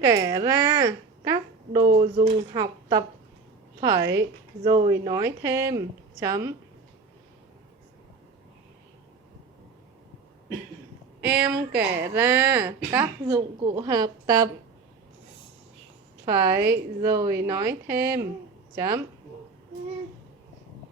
kể ra các đồ dùng học tập phẩy rồi nói thêm chấm. Em kể ra các dụng cụ học tập phẩy rồi nói thêm chấm.